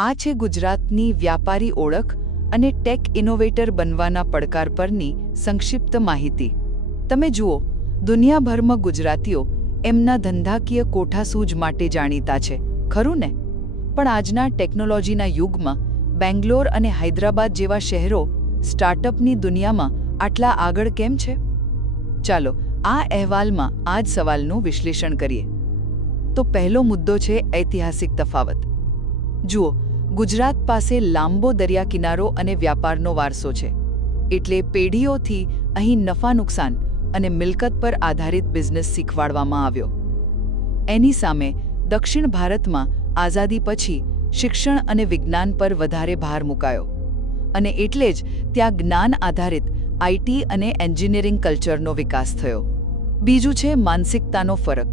આ છે ગુજરાતની વ્યાપારી ઓળખ અને ટેક ઇનોવેટર બનવાના પડકાર પરની સંક્ષિપ્ત માહિતી. તમે જુઓ, દુનિયાભરમાં ગુજરાતીઓ એમના ધંધાકીય કોઠાસૂઝ માટે જાણીતા છે, ખરું ને? પણ આજના ટેકનોલોજીના યુગમાં બેંગ્લોર અને હૈદરાબાદ જેવા શહેરો સ્ટાર્ટઅપની દુનિયામાં આટલા આગળ કેમ છે? ચાલો આ અહેવાલમાં આ જ સવાલનું વિશ્લેષણ કરીએ. તો પહેલો મુદ્દો છે ઐતિહાસિક તફાવત. જુઓ, ગુજરાત પાસે લાંબો દરિયા કિનારો અને વ્યાપારનો વારસો છે. એટલે પેઢીઓથી અહીં નફા નુકસાન અને મિલકત પર આધારિત બિઝનેસ શીખવાડવામાં આવ્યો. એની સામે દક્ષિણ ભારતમાં આઝાદી પછી શિક્ષણ અને વિજ્ઞાન પર વધારે ભાર મુકાયો, અને એટલે જ ત્યાં જ્ઞાન આધારિત આઈટી અને એન્જિનિયરિંગ કલ્ચરનો વિકાસ થયો. બીજું છે માનસિકતાનો ફરક.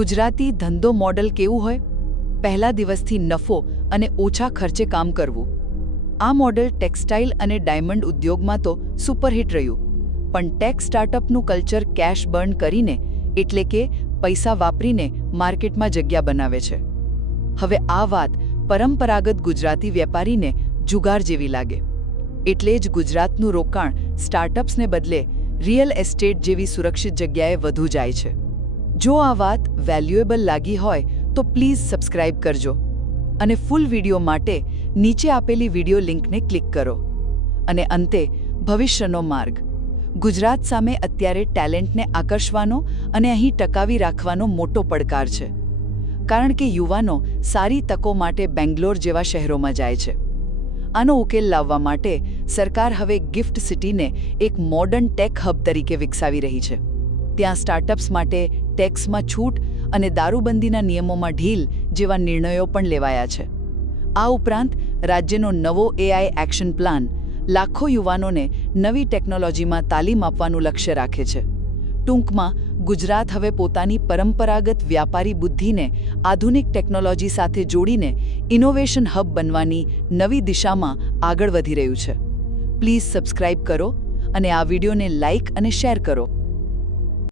ગુજરાતી ધંધો મોડલ કેવું હોય? પહેલા દિવસથી નફો અને ઓછા ખર્ચે કામ કરવું. આ મોડલ ટેક્સટાઇલ અને ડાયમંડ ઉદ્યોગમાં તો સુપરહિટ રહ્યું, પણ ટેક સ્ટાર્ટઅપનું કલ્ચર કેશ બર્ન કરીને, એટલે કે પૈસા વાપરીને માર્કેટમાં જગ્યા બનાવે છે. હવે આ વાત પરંપરાગત ગુજરાતી વેપારીને જુગાર જેવી લાગે. એટલે જ ગુજરાતનું રોકાણ સ્ટાર્ટઅપ્સને બદલે રિયલ એસ્ટેટ જેવી સુરક્ષિત જગ્યાએ વધુ જાય છે. જો આ વાત વેલ્યુએબલ લાગી હોય તો પ્લીઝ સબસ્ક્રાઇબ કરજો, અને ફૂલ વિડીયો માટે નીચે આપેલી વિડીયો લિંકને ક્લિક કરો. અને અંતે, ભવિષ્યનો માર્ગ. ગુજરાત સામે અત્યારે ટેલેન્ટને આકર્ષવાનો અને અહીં ટકાવી રાખવાનો મોટો પડકાર છે. કારણ કે યુવાનો સારી તકો માટે બેંગ્લોર જેવા શહેરોમાં જાય છે. આનો ઉકેલ લાવવા માટે સરકાર હવે ગિફ્ટ સિટીને એક મોડર્ન ટેક હબ તરીકે વિકસાવી રહી છે. ત્યાં સ્ટાર્ટઅપ્સ માટે ટેક્સમાં છૂટ અને દારૂબંધીના નિયમોમાં ઢીલ જેવા નિર્ણયો પણ લેવાયા છે. આ ઉપરાંત રાજ્યનો નવો AI એક્શન પ્લાન લાખો યુવાનોને નવી ટેકનોલોજીમાં તાલીમ આપવાનું લક્ષ્ય રાખે છે. ટૂંકમાં, ગુજરાત હવે પોતાની પરંપરાગત વ્યાપારી બુદ્ધિને આધુનિક ટેકનોલોજી સાથે જોડીને ઇનોવેશન હબ બનવાની નવી દિશામાં આગળ વધી રહ્યું છે. પ્લીઝ સબસ્ક્રાઇબ કરો અને આ વિડીયોને લાઇક અને શેર કરો.